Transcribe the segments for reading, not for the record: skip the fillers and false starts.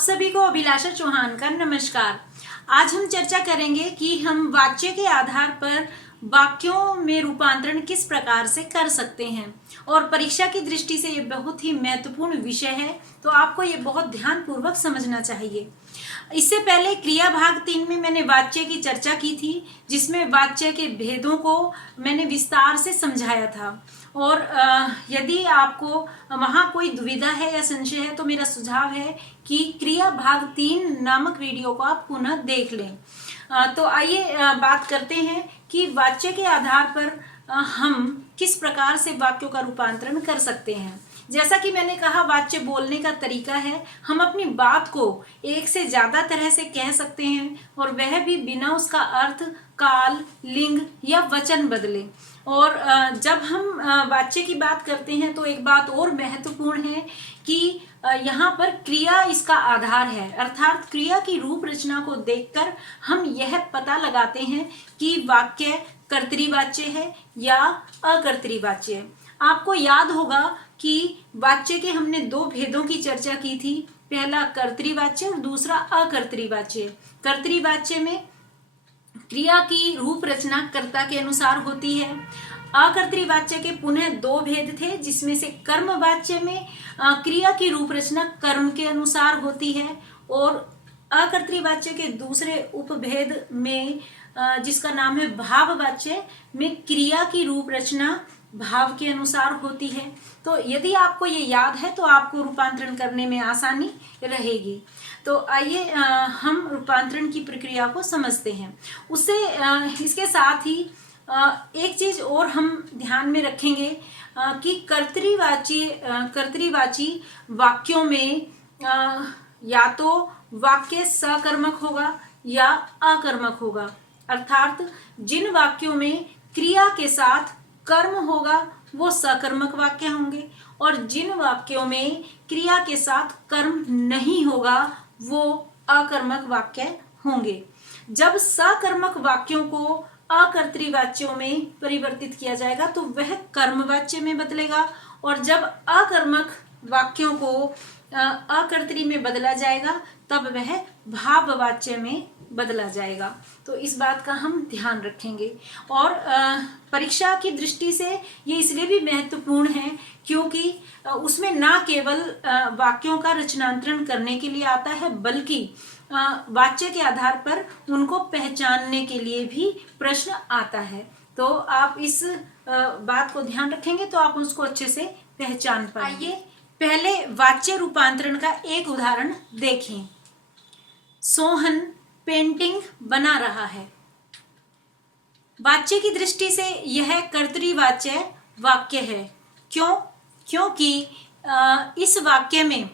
सभी को अभिलाषा चौहान का नमस्कार। आज हम चर्चा करेंगे कि हम वाक्य के आधार पर वाक्यों में रूपांतरण किस प्रकार से कर सकते हैं और परीक्षा की दृष्टि से ये बहुत ही महत्वपूर्ण विषय है, तो आपको ये बहुत ध्यानपूर्वक समझना चाहिए। इससे पहले क्रिया भाग 3 में मैंने वाच्य की चर्चा की थी, जिसमें वाच्य के भेदों को मैंने विस्तार से समझाया था। और यदि आपको वहाँ कोई दुविधा है या संशय है तो मेरा सुझाव है कि क्रिया भाग 3 नामक वीडियो को आप पुनः देख लें। तो आइए बात करते हैं कि वाच्य के आधार पर हम किस प्रकार से वाक्यों का रूपांतरण कर सकते हैं। जैसा कि मैंने कहा, वाच्य बोलने का तरीका है। हम अपनी बात को एक से ज्यादा तरह से कह सकते हैं और वह भी बिना उसका अर्थ, काल, लिंग या वचन बदले। और जब हम वाच्य की बात करते हैं तो एक बात और महत्वपूर्ण है कि यहाँ पर क्रिया इसका आधार है, अर्थात क्रिया की रूप रचना को देखकर हम यह पता लगाते हैं कि वाक्य कर्तृवाच्य है या अकर्तृवाच्य है। आपको याद होगा कि वाच्य के हमने दो भेदों की चर्चा की थी, पहला कर्तृवाच्य और दूसरा अकर्तृवाच्य। कर्तृवाच्य में क्रिया की रूप रचना कर्ता के अनुसार होती है। अकर्तृवाच्य के पुनः दो भेद थे, जिसमें से कर्मवाच्य में क्रिया की रूप रचना कर्म के अनुसार होती है और अकर्तृवाच्य के दूसरे उपभेद में जिसका नाम है भाववाच्य में क्रिया की रूप रचना भाव के अनुसार होती है। तो यदि आपको ये याद है तो आपको रूपांतरण करने में आसानी रहेगी। तो आइए हम रूपांतरण की प्रक्रिया को समझते हैं। उससे इसके साथ ही एक चीज और हम ध्यान में रखेंगे कि कर्तृवाची वाक्यों में या तो वाक्य सकर्मक होगा या अकर्मक होगा, अर्थात जिन वाक्यों में क्रिया के साथ कर्म होगा वो सकर्मक वाक्य होंगे और जिन वाक्यों में क्रिया के साथ कर्म नहीं होगा वो अकर्मक वाक्य होंगे। जब सकर्मक वाक्यों को अकर्तृवाच्यों में परिवर्तित किया जाएगा तो वह कर्मवाच्य में बदलेगा और जब अकर्मक वाक्यों को अकर्तृ में बदला जाएगा तब वह भाववाच्य में बदला जाएगा। तो इस बात का हम ध्यान रखेंगे। और परीक्षा की दृष्टि से ये इसलिए भी महत्वपूर्ण है क्योंकि उसमें ना केवल वाक्यों का रचनांतरण करने के लिए आता है, बल्कि वाच्य के आधार पर उनको पहचानने के लिए भी प्रश्न आता है। तो आप इस बात को ध्यान रखेंगे तो आप उसको अच्छे से पहचान पाएंगे। पहले वाच्य रूपांतरण का एक उदाहरण देखें। सोहन पेंटिंग बना रहा है। वाच्य की दृष्टि से यह कर्तृवाच्य वाक्य है। क्यों? क्योंकि इस वाक्य में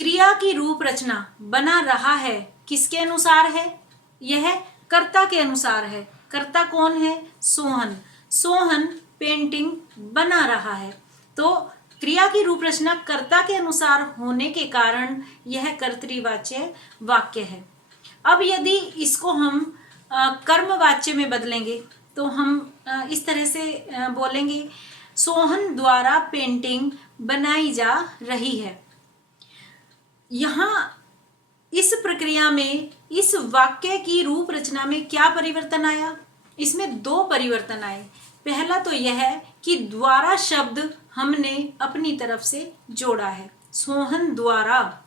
क्रिया की रूप रचना बना रहा है किसके अनुसार है? यह कर्ता के अनुसार है। कर्ता कौन है? सोहन। सोहन पेंटिंग बना रहा है। तो क्रिया की रूप रचना कर्ता के अनुसार होने के कारण यह कर्तृवाच्य वाक्य है। अब यदि इसको हम कर्मवाच्य में बदलेंगे तो हम इस तरह से बोलेंगे, सोहन द्वारा पेंटिंग बनाई जा रही है। यहाँ इस प्रक्रिया में इस वाक्य की रूप रचना में क्या परिवर्तन आया? इसमें दो परिवर्तन आए। पहला तो यह है कि द्वारा शब्द हमने अपनी तरफ से जोड़ा है। सोहन द्वारा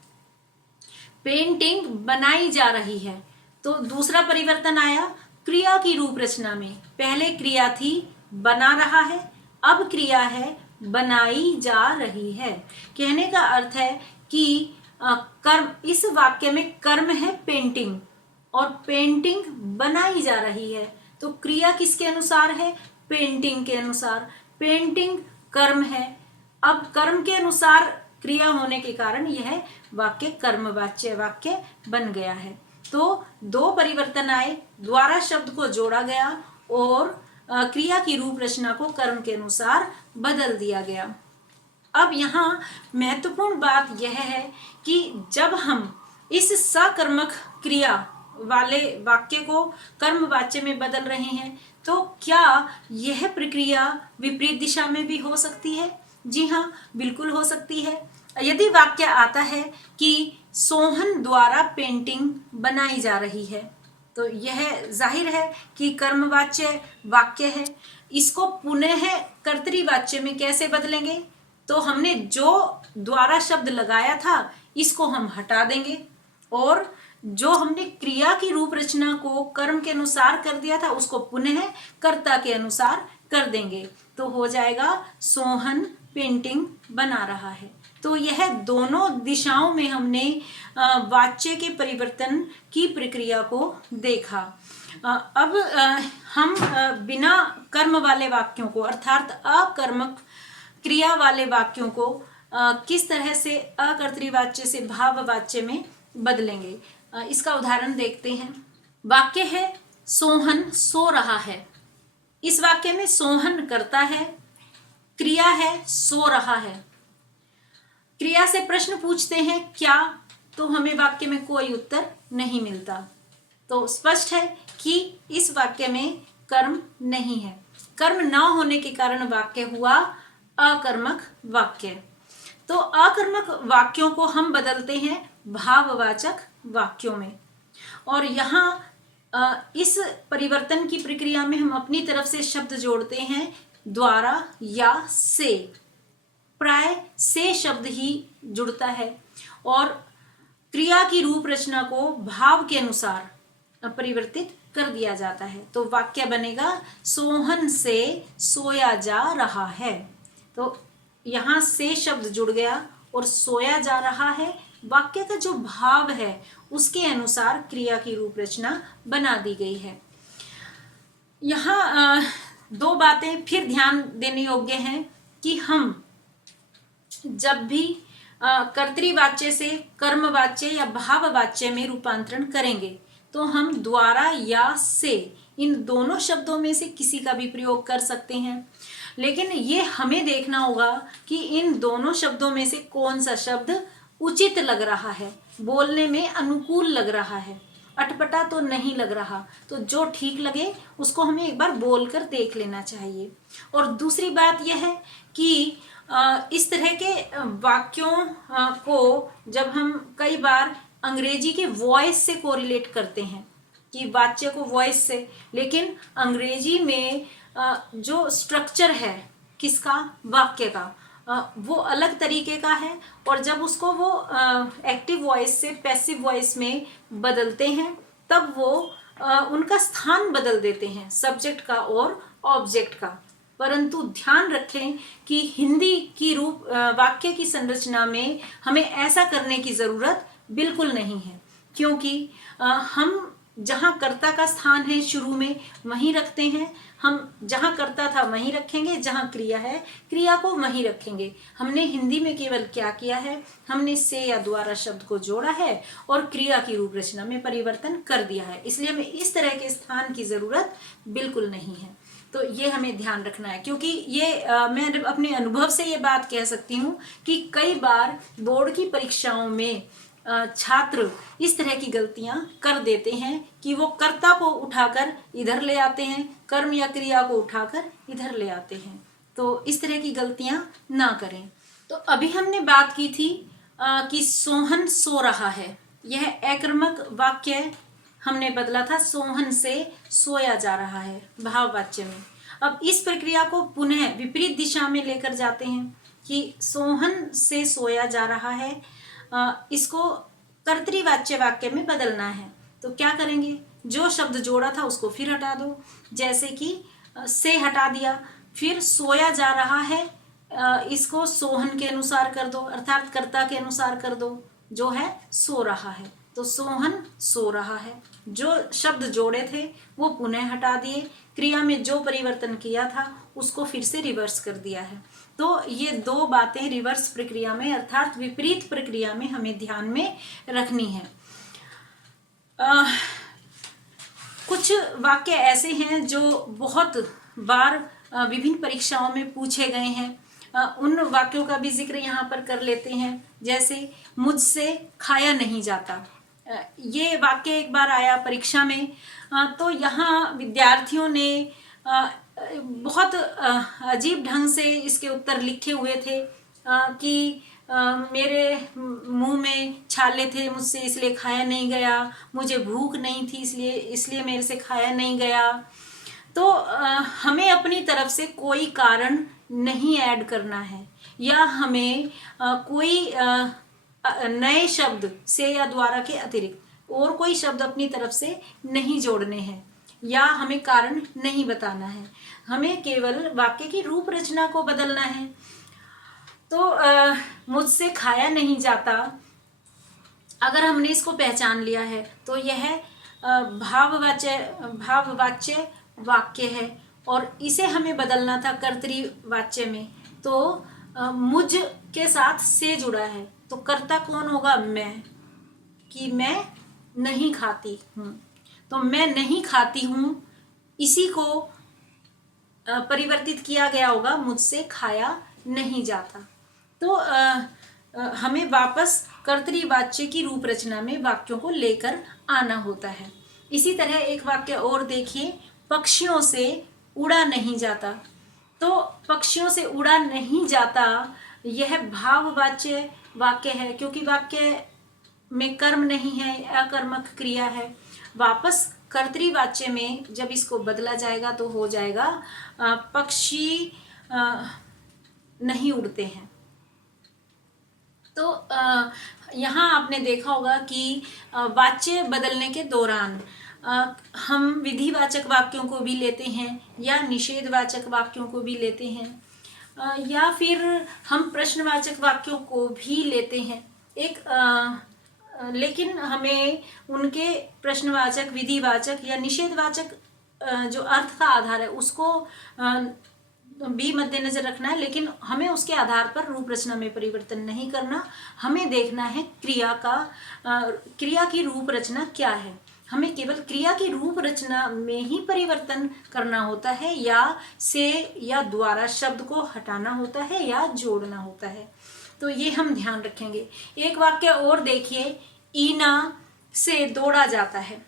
पेंटिंग बनाई जा रही है। तो दूसरा परिवर्तन आया क्रिया की रूप रचना में। पहले क्रिया थी बना रहा है, अब क्रिया है बनाई जा रही है। कहने का अर्थ है कि कर्म, इस वाक्य में कर्म है पेंटिंग और पेंटिंग बनाई जा रही है। तो क्रिया किसके अनुसार है? पेंटिंग के अनुसार। पेंटिंग कर्म है। अब कर्म के अनुसार क्रिया होने के कारण यह वाक्य कर्मवाच्य वाक्य बन गया है। तो दो परिवर्तन आए, द्वारा शब्द को जोड़ा गया और क्रिया की रूप रचना को कर्म के अनुसार बदल दिया गया। अब यहाँ महत्वपूर्ण बात यह है कि जब हम इस सकर्मक क्रिया वाले वाक्य को कर्मवाच्य में बदल रहे हैं तो क्या यह प्रक्रिया विपरीत दिशा में भी हो सकती है? जी हाँ, बिल्कुल हो सकती है। यदि वाक्य आता है कि सोहन द्वारा पेंटिंग बनाई जा रही है। तो यह जाहिर है कि कर्मवाच्य वाक्य है। इसको पुनः कर्तृवाच्य में कैसे बदलेंगे? तो हमने जो द्वारा शब्द लगाया था इसको हम हटा देंगे और जो हमने क्रिया की रूप रचना को कर्म के अनुसार कर दिया था उसको पुनः कर्ता के अनुसार कर देंगे। तो हो जाएगा सोहन पेंटिंग बना रहा है। तो यह दोनों दिशाओं में हमने वाच्य के परिवर्तन की प्रक्रिया को देखा। अब हम बिना कर्म वाले वाक्यों को अर्थात अकर्मक क्रिया वाले वाक्यों को किस तरह से अकर्तृवाच्य से भाववाच्य में बदलेंगे, इसका उदाहरण देखते हैं। वाक्य है सोहन सो रहा है। इस वाक्य में सोहन करता है, क्रिया है सो रहा है। क्रिया से प्रश्न पूछते हैं क्या, तो हमें वाक्य में कोई उत्तर नहीं मिलता। तो स्पष्ट है कि इस वाक्य में कर्म नहीं है। कर्म न होने के कारण वाक्य हुआ अकर्मक वाक्य। तो अकर्मक वाक्यों को हम बदलते हैं भाववाचक वाक्यों में। और यहाँ इस परिवर्तन की प्रक्रिया में हम अपनी तरफ से शब्द जोड़ते हैं द्वारा या से। प्राय से शब्द ही जुड़ता है और क्रिया की रूप रचना को भाव के अनुसार परिवर्तित कर दिया जाता है। तो वाक्य बनेगा सोहन से सोया जा रहा है। तो यहाँ से शब्द जुड़ गया और सोया जा रहा है। वाक्य का जो भाव है उसके अनुसार क्रिया की रूप रचना बना दी गई है। यहाँ दो बातें फिर ध्यान देने योग्य हैं कि हम जब भी कर्तृवाच्य से कर्मवाच्य या भाववाच्य में रूपांतरण करेंगे तो हम द्वारा या से इन दोनों शब्दों में से किसी का भी प्रयोग कर सकते हैं। लेकिन ये हमें देखना होगा कि इन दोनों शब्दों में से कौन सा शब्द उचित लग रहा है, बोलने में अनुकूल लग रहा है, अटपटा तो नहीं लग रहा। तो जो ठीक लगे उसको हमें एक बार बोलकर देख लेना चाहिए। और दूसरी बात यह है कि इस तरह के वाक्यों को जब हम कई बार अंग्रेजी के वॉइस से कोरिलेट करते हैं कि वाच्य को वॉइस से, लेकिन अंग्रेजी में जो स्ट्रक्चर है किसका, वाक्य का, वो अलग तरीके का है। और जब उसको वो एक्टिव वॉइस से पैसिव वॉइस में बदलते हैं तब वो उनका स्थान बदल देते हैं सब्जेक्ट का और ऑब्जेक्ट का। परंतु ध्यान रखें कि हिंदी की रूप वाक्य की संरचना में हमें ऐसा करने की जरूरत बिल्कुल नहीं है, क्योंकि हम जहाँ कर्ता का स्थान है शुरू में वहीं रखते हैं। हम जहाँ कर्ता था वहीं रखेंगे, जहाँ क्रिया है क्रिया को वहीं रखेंगे। हमने हिंदी में केवल क्या किया है, हमने से या द्वारा शब्द को जोड़ा है और क्रिया की रूप रचना में परिवर्तन कर दिया है। इसलिए हमें इस तरह के स्थान की जरूरत बिल्कुल नहीं है। तो ये हमें ध्यान रखना है, क्योंकि ये मैं अपने अनुभव से ये बात कह सकती हूँ कि कई बार बोर्ड की परीक्षाओं में छात्र इस तरह की गलतियां कर देते हैं कि वो कर्ता को उठाकर इधर ले आते हैं, कर्म या क्रिया को उठाकर इधर ले आते हैं। तो इस तरह की गलतियां ना करें। तो अभी हमने बात की थी कि सोहन सो रहा है। यह अकर्मक वाक्य हमने बदला था सोहन से सोया जा रहा है भाववाच्य में। अब इस प्रक्रिया को पुनः विपरीत दिशा में लेकर जाते हैं कि सोहन से सोया जा रहा है, इसको कर्तृवाच्य वाक्य में बदलना है। तो क्या करेंगे, जो शब्द जोड़ा था उसको फिर हटा दो। जैसे कि से हटा दिया, फिर सोया जा रहा है, इसको सोहन के अनुसार कर दो अर्थात कर्ता के अनुसार कर दो, जो है सो रहा है। तो सोहन सो रहा है। जो शब्द जोड़े थे वो पुनः हटा दिए, क्रिया में जो परिवर्तन किया था उसको फिर से रिवर्स कर दिया है। तो ये दो बातें रिवर्स प्रक्रिया में अर्थात विपरीत प्रक्रिया में हमें ध्यान में रखनी है। कुछ वाक्य ऐसे हैं जो बहुत बार विभिन्न परीक्षाओं में पूछे गए हैं, उन वाक्यों का भी जिक्र यहाँ पर कर लेते हैं। जैसे मुझसे खाया नहीं जाता, ये वाक्य एक बार आया परीक्षा में। तो यहाँ विद्यार्थियों ने बहुत अजीब ढंग से इसके उत्तर लिखे हुए थे कि मेरे मुंह में छाले थे, मुझसे इसलिए खाया नहीं गया, मुझे भूख नहीं थी इसलिए मेरे से खाया नहीं गया। तो हमें अपनी तरफ से कोई कारण नहीं ऐड करना है, या हमें कोई नए शब्द से या द्वारा के अतिरिक्त और कोई शब्द अपनी तरफ से नहीं जोड़ने हैं, या हमें कारण नहीं बताना है। हमें केवल वाक्य की रूप रचना को बदलना है। तो मुझसे खाया नहीं जाता, अगर हमने इसको पहचान लिया है तो यह भाववाच्य वाक्य है, और इसे हमें बदलना था कर्तृवाच्य में। तो मुझ के साथ से जुड़ा है, तो कर्ता कौन होगा? मैं, कि मैं नहीं खाती हूँ। तो मैं नहीं खाती हूँ, इसी को परिवर्तित किया गया होगा मुझसे खाया नहीं जाता। तो हमें वापस कर्तृवाच्य की रूप रचना में वाक्यों को लेकर आना होता है। इसी तरह एक वाक्य और देखिए, पक्षियों से उड़ा नहीं जाता। तो पक्षियों से उड़ा नहीं जाता, यह भाववाच्य वाक्य है, क्योंकि वाक्य में कर्म नहीं है, अकर्मक क्रिया है। वापस कर्तृवाच्य में जब इसको बदला जाएगा तो हो जाएगा पक्षी नहीं उड़ते हैं। तो यहाँ आपने देखा होगा कि वाच्य बदलने के दौरान हम विधिवाचक वाक्यों को भी लेते हैं, या निषेधवाचक वाक्यों को भी लेते हैं, या फिर हम प्रश्नवाचक वाक्यों को भी लेते हैं। लेकिन हमें उनके प्रश्नवाचक, विधिवाचक या निषेधवाचक जो अर्थ का आधार है उसको भी मद्देनजर रखना है, लेकिन हमें उसके आधार पर रूप रचना में परिवर्तन नहीं करना। हमें देखना है क्रिया की रूप रचना क्या है। हमें केवल क्रिया की रूप रचना में ही परिवर्तन करना होता है, या से या द्वारा शब्द को हटाना होता है या जोड़ना होता है। तो ये हम ध्यान रखेंगे। एक वाक्य और देखिए, ईना से दौड़ा जाता है।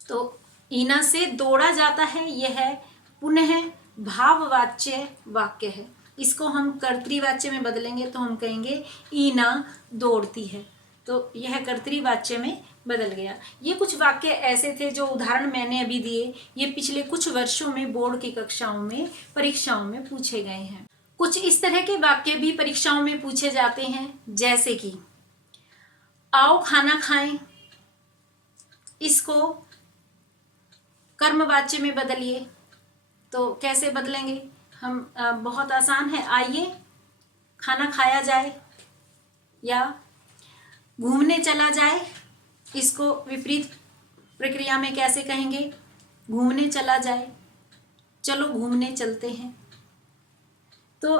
तो ईना से दौड़ा जाता है, यह पुनः भाववाच्य वाक्य है। इसको हम कर्तृवाच्य में बदलेंगे तो हम कहेंगे ईना दौड़ती है। तो यह कर्तृवाच्य में बदल गया। ये कुछ वाक्य ऐसे थे जो उदाहरण मैंने अभी दिए, ये पिछले कुछ वर्षों में बोर्ड की कक्षाओं में, परीक्षाओं में पूछे गए हैं। कुछ इस तरह के वाक्य भी परीक्षाओं में पूछे जाते हैं, जैसे कि आओ खाना खाएं, इसको कर्मवाच्य में बदलिए। तो कैसे बदलेंगे हम? बहुत आसान है, आइए खाना खाया जाए, या घूमने चला जाए, इसको विपरीत प्रक्रिया में कैसे कहेंगे? घूमने चला जाए, चलो घूमने चलते हैं। तो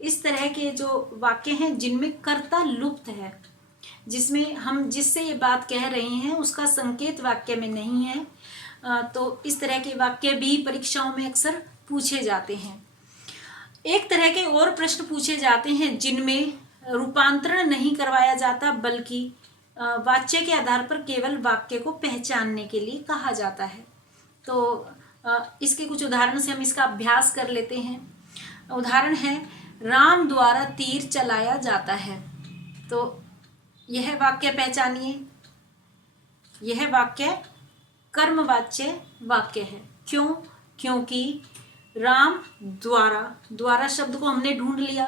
इस तरह के जो वाक्य हैं जिनमें कर्ता लुप्त है, जिसमें हम जिससे ये बात कह रहे हैं उसका संकेत वाक्य में नहीं है, तो इस तरह के वाक्य भी परीक्षाओं में अक्सर पूछे जाते हैं। एक तरह के और प्रश्न पूछे जाते हैं जिनमें रूपांतरण नहीं करवाया जाता, बल्कि वाच्य के आधार पर केवल वाक्य को पहचानने के लिए कहा जाता है। तो इसके कुछ उदाहरण से हम इसका अभ्यास कर लेते हैं। उदाहरण है, राम द्वारा तीर चलाया जाता है। तो यह वाक्य पहचानिए, यह वाक्य कर्मवाच्य वाक्य है। क्यों? क्योंकि राम द्वारा शब्द को हमने ढूंढ लिया,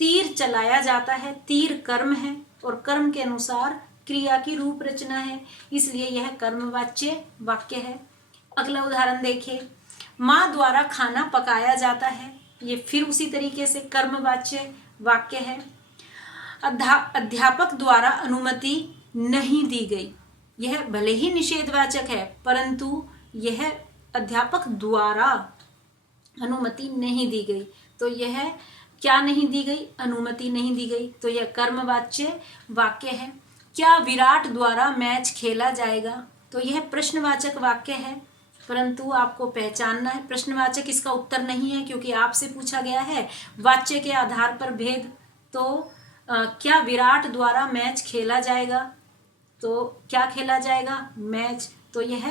तीर चलाया जाता है, तीर कर्म है और कर्म के अनुसार क्रिया की रूप रचना है, इसलिए यह कर्मवाच्य वाक्य है। अगला उदाहरण देखिए, माँ द्वारा खाना पकाया जाता है, ये फिर उसी तरीके से कर्मवाच्य वाक्य है। अध्यापक द्वारा अनुमति नहीं दी गई, यह भले ही निषेधवाचक है, परंतु यह अध्यापक द्वारा अनुमति नहीं दी गई, तो यह क्या नहीं दी गई? अनुमति नहीं दी गई, तो यह कर्मवाच्य वाक्य है। क्या विराट द्वारा मैच खेला जाएगा? तो यह प्रश्नवाचक वाक्य है, परंतु आपको पहचानना है, प्रश्नवाचक इसका उत्तर नहीं है क्योंकि आपसे पूछा गया है वाच्य के आधार पर भेद। तो क्या विराट द्वारा मैच खेला जाएगा? तो क्या खेला जाएगा? मैच। तो यह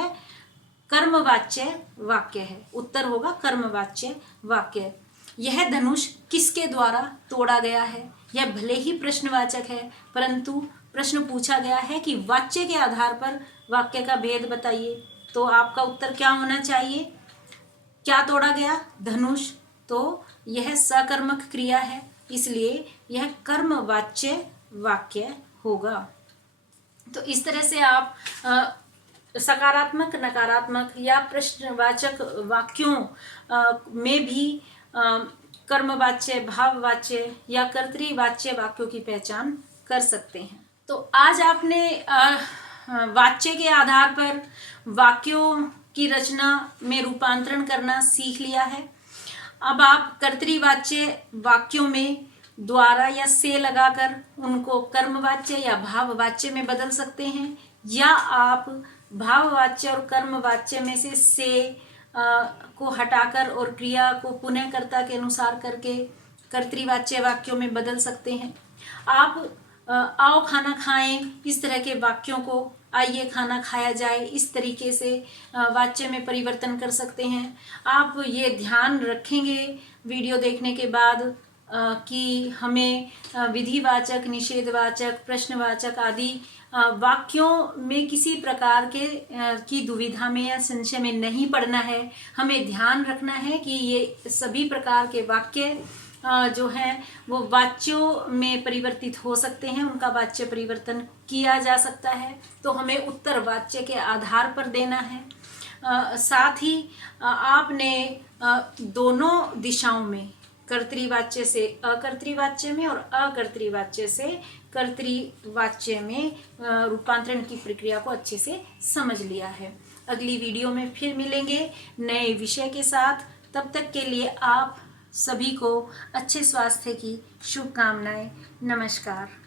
कर्मवाच्य वाक्य है, उत्तर होगा कर्मवाच्य वाक्य। यह धनुष किसके द्वारा तोड़ा गया है। यह भले ही प्रश्नवाचक है, परंतु प्रश्न पूछा गया है कि वाच्य के आधार पर वाक्य का भेद बताइए। तो आपका उत्तर क्या होना चाहिए? क्या तोड़ा गया? धनुष। तो यह सकर्मक क्रिया है, इसलिए यह कर्मवाच्य वाक्य होगा। तो इस तरह से आप सकारात्मक, नकारात्मक या प्रश्नवाचक वाक्यों में भी कर्मवाच्य, भाववाच्य या कर्तृवाच्य वाक्यों की पहचान कर सकते हैं। तो आज आपने वाच्य के आधार पर वाक्यों की रचना में रूपांतरण करना सीख लिया है। अब आप कर्तृवाच्य वाक्यों में द्वारा या से लगाकर उनको कर्मवाच्य या भाववाच्य में बदल सकते हैं, या आप भाववाच्य और कर्मवाच्य में से को हटाकर और क्रिया को पुनः कर्ता के अनुसार करके कर्तृवाच्य वाक्यों में बदल सकते हैं। आप आओ खाना खाएं, इस तरह के वाक्यों को आइए खाना खाया जाए, इस तरीके से वाच्य में परिवर्तन कर सकते हैं। आप ये ध्यान रखेंगे वीडियो देखने के बाद कि हमें विधिवाचक, निषेधवाचक, प्रश्नवाचक आदि वाक्यों में किसी प्रकार के की दुविधा में या संशय में नहीं पड़ना है। हमें ध्यान रखना है कि ये सभी प्रकार के वाक्य जो हैं वो वाच्यों में परिवर्तित हो सकते हैं, उनका वाच्य परिवर्तन किया जा सकता है। तो हमें उत्तर वाच्य के आधार पर देना है। साथ ही आपने दोनों दिशाओं में, कर्तृवाच्य से अकर्तृवाच्य में और अकर्तृवाच्य से कर्तृवाच्य में रूपांतरण की प्रक्रिया को अच्छे से समझ लिया है। अगली वीडियो में फिर मिलेंगे नए विषय के साथ। तब तक के लिए आप सभी को अच्छे स्वास्थ्य की शुभकामनाएं। नमस्कार।